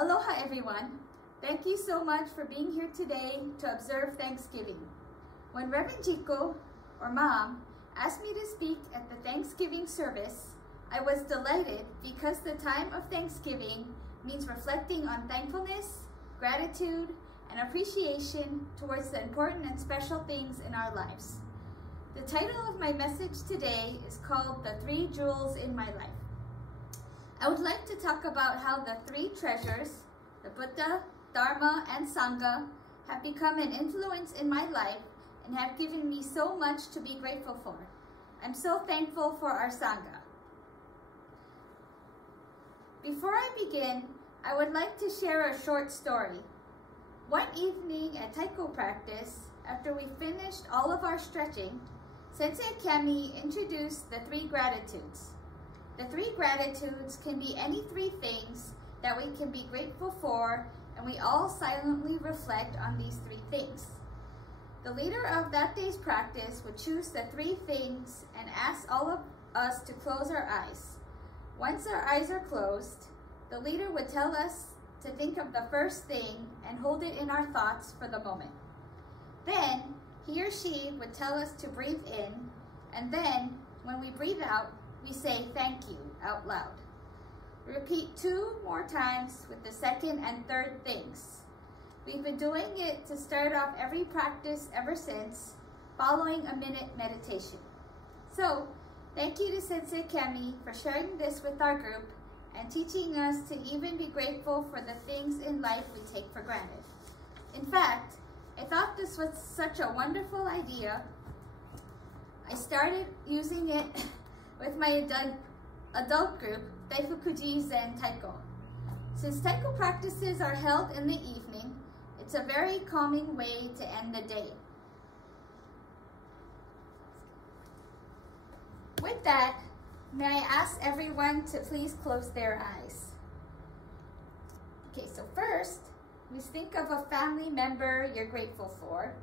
Aloha everyone. Thank you so much for being here today to observe Thanksgiving. When Reverend Jikai, or Mom, asked me to speak at the Thanksgiving service, I was delighted because the time of Thanksgiving means reflecting on thankfulness, gratitude, and appreciation towards the important and special things in our lives. The title of my message today is called The 3 Jewels in My Life. I would like to talk about how the 3 treasures, the Buddha, Dharma, and Sangha, have become an influence in my life and have given me so much to be grateful for. I'm so thankful for our Sangha. Before I begin, I would like to share a short story. One evening at taiko practice, after we finished all of our stretching, Sensei Kami introduced the 3 gratitudes. The 3 gratitudes can be any 3 things that we can be grateful for, and we all silently reflect on these 3 things. The leader of that day's practice would choose the 3 things and ask all of us to close our eyes. Once our eyes are closed, the leader would tell us to think of the first thing and hold it in our thoughts for the moment. Then, he or she would tell us to breathe in, and then, when we breathe out, we say thank you out loud. Repeat 2 more times with the second and third things. We've been doing it to start off every practice ever since, following a minute meditation. So, thank you to Sensei Kami for sharing this with our group and teaching us to even be grateful for the things in life we take for granted. In fact, I thought this was such a wonderful idea. I started using it with my adult group, Daifukuji and Taiko. Since taiko practices are held in the evening, it's a very calming way to end the day. With that, may I ask everyone to please close their eyes. Okay, so first, we think of a family member you're grateful for.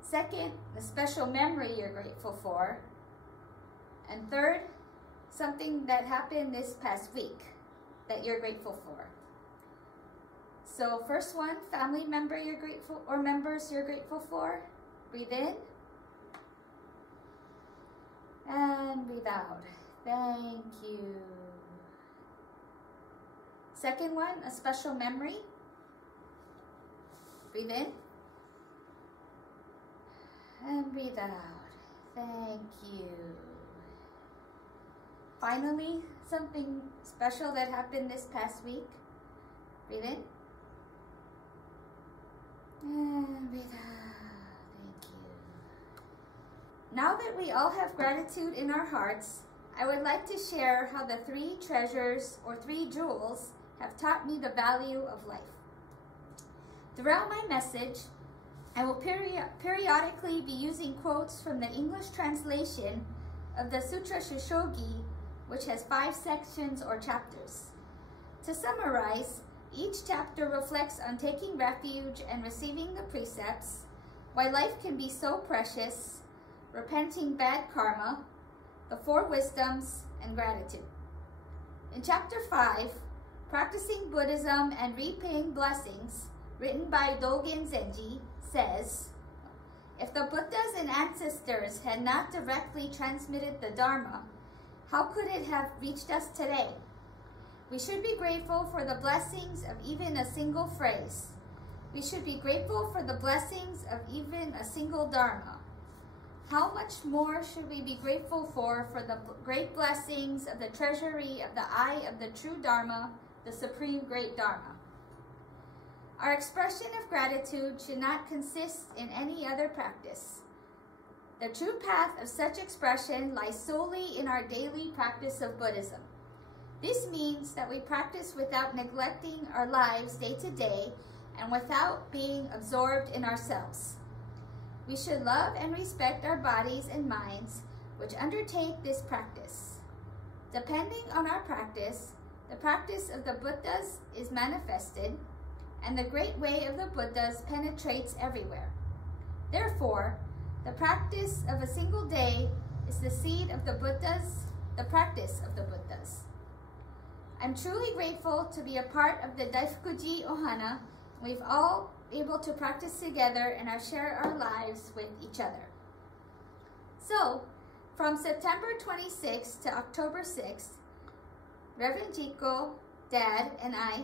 Second, the special memory you're grateful for. And third, something that happened this past week that you're grateful for. So first one, family member you're grateful, or members you're grateful for. Breathe in. And breathe out. Thank you. Second one, a special memory. Breathe in. And breathe out. Thank you. Finally, something special that happened this past week. Breathe in. And breathe out. Thank you. Now that we all have gratitude in our hearts, I would like to share how the 3 treasures or 3 jewels have taught me the value of life. Throughout my message, I will periodically be using quotes from the English translation of the Sutra Shishogi, which has 5 sections or chapters. To summarize, each chapter reflects on taking refuge and receiving the precepts, why life can be so precious, repenting bad karma, the 4 wisdoms, and gratitude. In chapter 5, Practicing Buddhism and Repaying Blessings, written by Dogen Zenji, says, if the Buddhas and ancestors had not directly transmitted the Dharma, how could it have reached us today? We should be grateful for the blessings of even a single phrase. We should be grateful for the blessings of even a single Dharma. How much more should we be grateful for the great blessings of the treasury of the eye of the true Dharma, the Supreme Great Dharma? Our expression of gratitude should not consist in any other practice. The true path of such expression lies solely in our daily practice of Buddhism. This means that we practice without neglecting our lives day to day and without being absorbed in ourselves. We should love and respect our bodies and minds which undertake this practice. Depending on our practice, the practice of the Buddhas is manifested, and the great way of the Buddhas penetrates everywhere. Therefore, the practice of a single day is the seed of the Buddhas, the practice of the Buddhas. I'm truly grateful to be a part of the Daifukuji Ohana. We've all able to practice together and share our lives with each other. So, from September 26th to October 6th, Reverend Jiko, Dad, and I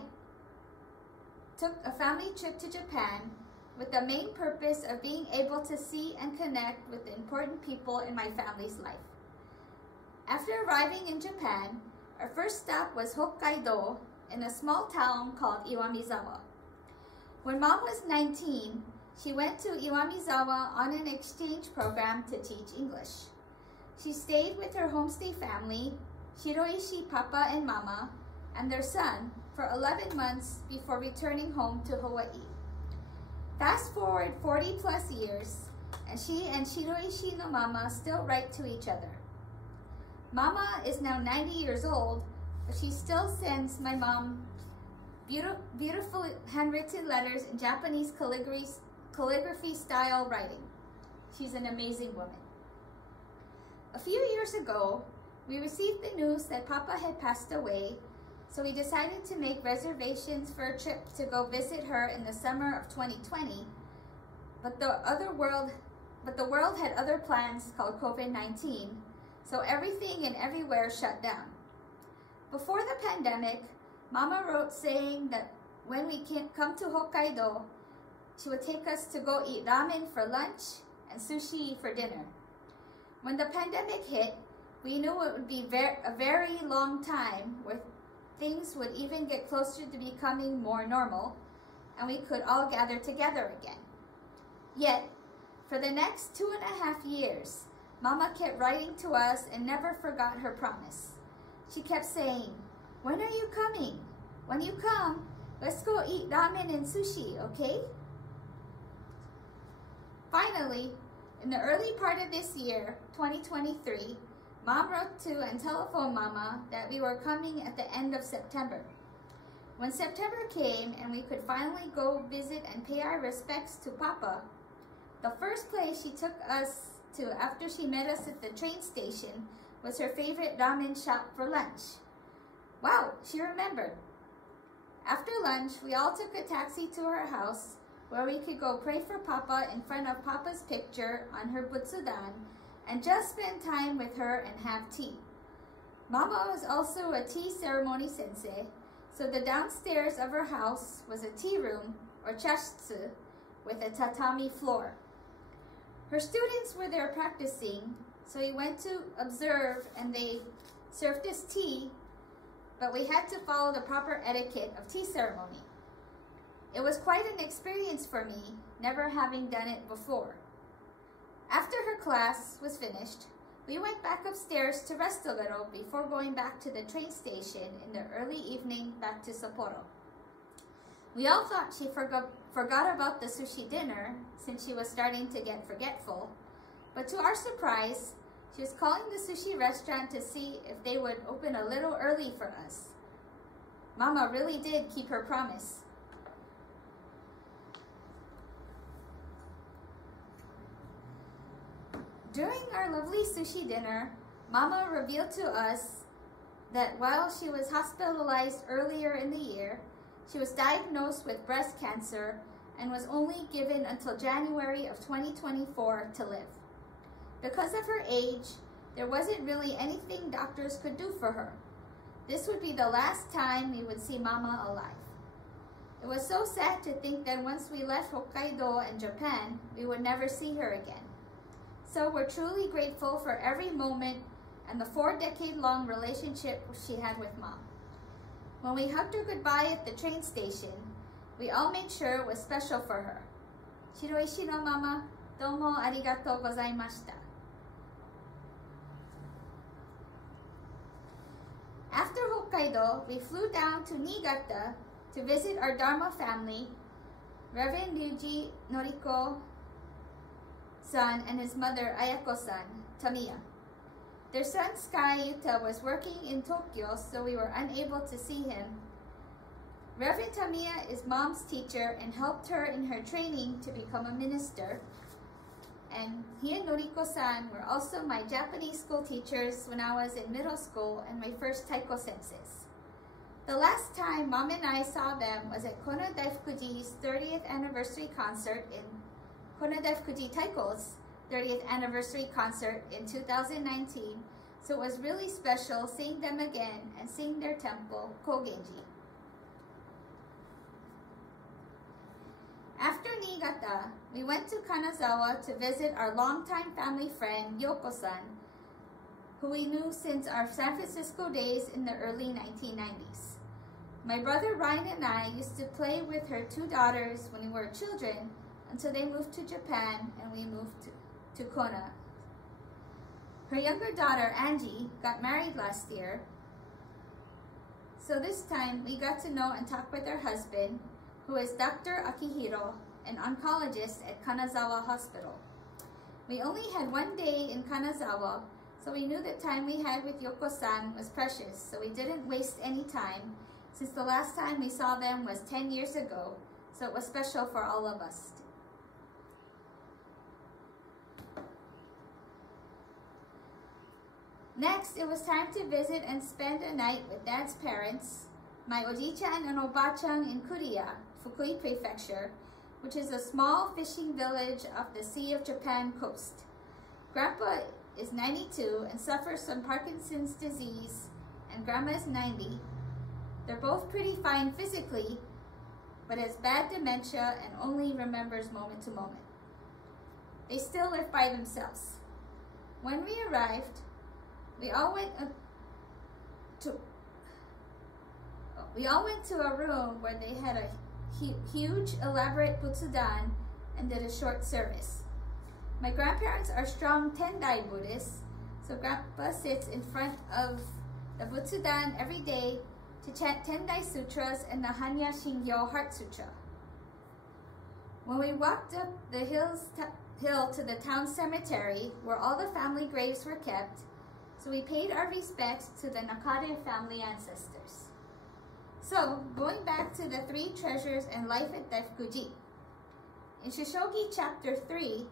took a family trip to Japan with the main purpose of being able to see and connect with the important people in my family's life. After arriving in Japan, our first stop was Hokkaido in a small town called Iwamizawa. When Mom was 19, she went to Iwamizawa on an exchange program to teach English. She stayed with her homestay family, Shiroishi Papa and Mama, and their son for 11 months before returning home to Hawaii. Fast forward 40 plus years, and she and Shiroishi no Mama still write to each other. Mama is now 90 years old, but she still sends my mom beautiful handwritten letters in Japanese calligraphy style writing. She's an amazing woman. A few years ago, we received the news that Papa had passed away, so we decided to make reservations for a trip to go visit her in the summer of 2020, but the world had other plans called COVID-19, so everything and everywhere shut down. Before the pandemic, Mama wrote saying that when we come to Hokkaido, she would take us to go eat ramen for lunch and sushi for dinner. When the pandemic hit, we knew it would be a very long time where things would even get closer to becoming more normal, and we could all gather together again. Yet, for the next 2.5 years, Mama kept writing to us and never forgot her promise. She kept saying, "When are you coming? When you come, let's go eat ramen and sushi, okay?" Finally, in the early part of this year, 2023, Mom wrote to and telephoned Mama that we were coming at the end of September. When September came and we could finally go visit and pay our respects to Papa, the first place she took us to after she met us at the train station was her favorite ramen shop for lunch. Wow, she remembered. After lunch, we all took a taxi to her house where we could go pray for Papa in front of Papa's picture on her butsudan and just spend time with her and have tea. Mama was also a tea ceremony sensei, so the downstairs of her house was a tea room, or chashitsu, with a tatami floor. Her students were there practicing, so we went to observe and they served us tea, but we had to follow the proper etiquette of tea ceremony. It was quite an experience for me, never having done it before. After her class was finished, we went back upstairs to rest a little before going back to the train station in the early evening back to Sapporo. We all thought she forgot about the sushi dinner since she was starting to get forgetful, but to our surprise, she was calling the sushi restaurant to see if they would open a little early for us. Mama really did keep her promise. During our lovely sushi dinner, Mama revealed to us that while she was hospitalized earlier in the year, she was diagnosed with breast cancer and was only given until January of 2024 to live. Because of her age, there wasn't really anything doctors could do for her. This would be the last time we would see Mama alive. It was so sad to think that once we left Hokkaido and Japan, we would never see her again. So we're truly grateful for every moment and the 4-decade-long relationship she had with Mom. When we hugged her goodbye at the train station, we all made sure it was special for her. Shiroishi no Mama, domo arigatou gozaimashita. After Hokkaido, we flew down to Niigata to visit our Dharma family, Reverend Ryuji Noriko-san and his mother Ayako-san, Tamiya. Their son Sky Yuta was working in Tokyo, so we were unable to see him. Reverend Tamiya is Mom's teacher and helped her in her training to become a minister. And he and Noriko-san were also my Japanese school teachers when I was in middle school and my first taiko senseis. The last time Mom and I saw them was at Kona Daifukuji's 30th anniversary concert in Kona Daifukuji Taiko's 30th anniversary concert in 2019, so it was really special seeing them again and seeing their temple, Kogenji. After Niigata, we went to Kanazawa to visit our longtime family friend, Yoko-san, who we knew since our San Francisco days in the early 1990s. My brother Ryan and I used to play with her two daughters when we were children until they moved to Japan and we moved to Kona. Her younger daughter, Angie, got married last year, so this time we got to know and talk with her husband, who is Dr. Akihiro, an oncologist at Kanazawa Hospital. We only had one day in Kanazawa, so we knew the time we had with Yoko-san was precious, so we didn't waste any time, since the last time we saw them was 10 years ago, so it was special for all of us. Next, it was time to visit and spend a night with Dad's parents, my Oji-chan and Oba-chan in Kuriya, Fukui Prefecture, which is a small fishing village off the Sea of Japan coast. Grandpa is 92 and suffers from Parkinson's disease, and Grandma is 90. They're both pretty fine physically, but has bad dementia and only remembers moment to moment. They still live by themselves. When we arrived, we all went to a room where they had a huge, elaborate butsudan and did a short service. My grandparents are strong Tendai Buddhists, so Grandpa sits in front of the butsudan every day to chant Tendai Sutras and the Hanya Shingyo Heart Sutra. When we walked up the hill to the town cemetery, where all the family graves were kept, so we paid our respects to the Nakade family ancestors. So, going back to the three treasures and life at Daifukuji. In Shishogi chapter 3,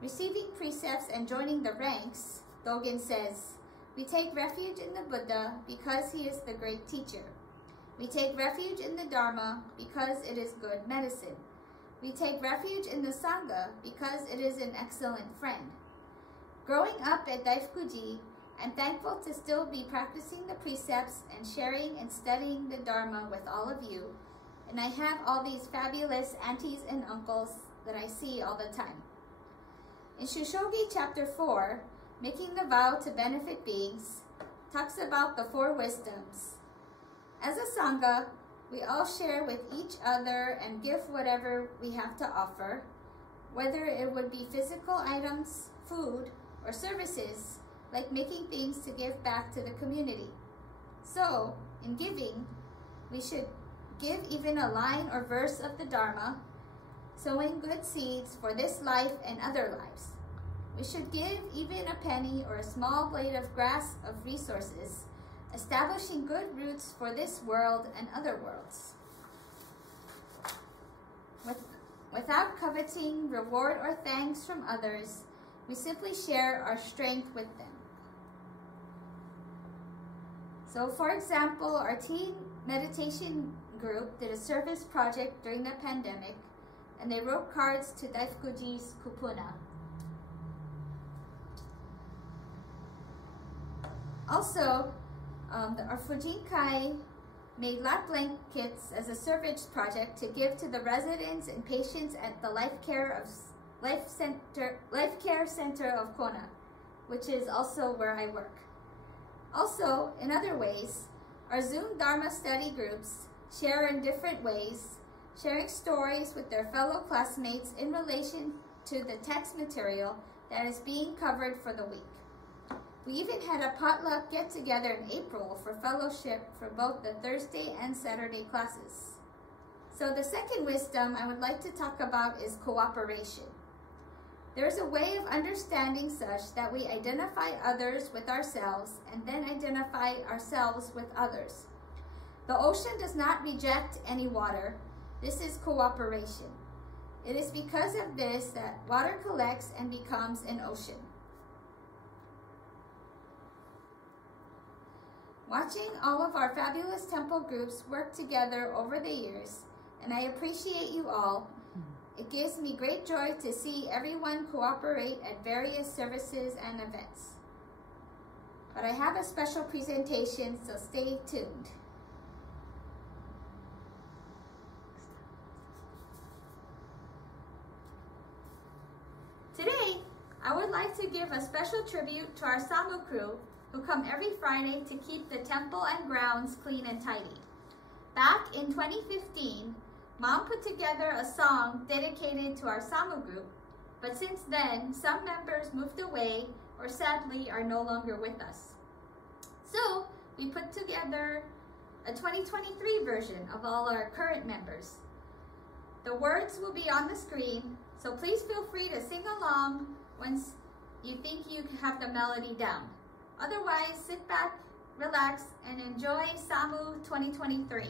receiving precepts and joining the ranks, Dogen says, we take refuge in the Buddha because he is the great teacher. We take refuge in the Dharma because it is good medicine. We take refuge in the Sangha because it is an excellent friend. Growing up at Daifukuji, I'm thankful to still be practicing the precepts and sharing and studying the Dharma with all of you, and I have all these fabulous aunties and uncles that I see all the time. In Shushogi chapter 4, Making the Vow to Benefit Beings, talks about the 4 wisdoms. As a Sangha, we all share with each other and give whatever we have to offer, whether it would be physical items, food, or services, like making things to give back to the community. So, in giving, we should give even a line or verse of the Dharma, sowing good seeds for this life and other lives. We should give even a penny or a small blade of grass of resources, establishing good roots for this world and other worlds. Without coveting reward or thanks from others, we simply share our strength with them. So, for example, our teen meditation group did a service project during the pandemic, and they wrote cards to Daifukuji's kupuna. Also, our Fujinkai made lap blankets as a service project to give to the residents and patients at the Life Care Center of Kona, which is also where I work. Also, in other ways, our Zoom Dharma study groups share in different ways, sharing stories with their fellow classmates in relation to the text material that is being covered for the week. We even had a potluck get-together in April for fellowship for both the Thursday and Saturday classes. So the second wisdom I would like to talk about is cooperation. There is a way of understanding such that we identify others with ourselves and then identify ourselves with others. The ocean does not reject any water. This is cooperation. It is because of this that water collects and becomes an ocean. Watching all of our fabulous temple groups work together over the years, and I appreciate you all, it gives me great joy to see everyone cooperate at various services and events. But I have a special presentation, so stay tuned. Today, I would like to give a special tribute to our Samu crew who come every Friday to keep the temple and grounds clean and tidy. Back in 2015, Mom put together a song dedicated to our Samu group, but since then, some members moved away or sadly are no longer with us. So, we put together a 2023 version of all our current members. The words will be on the screen, so please feel free to sing along once you think you have the melody down. Otherwise, sit back, relax, and enjoy Samu 2023.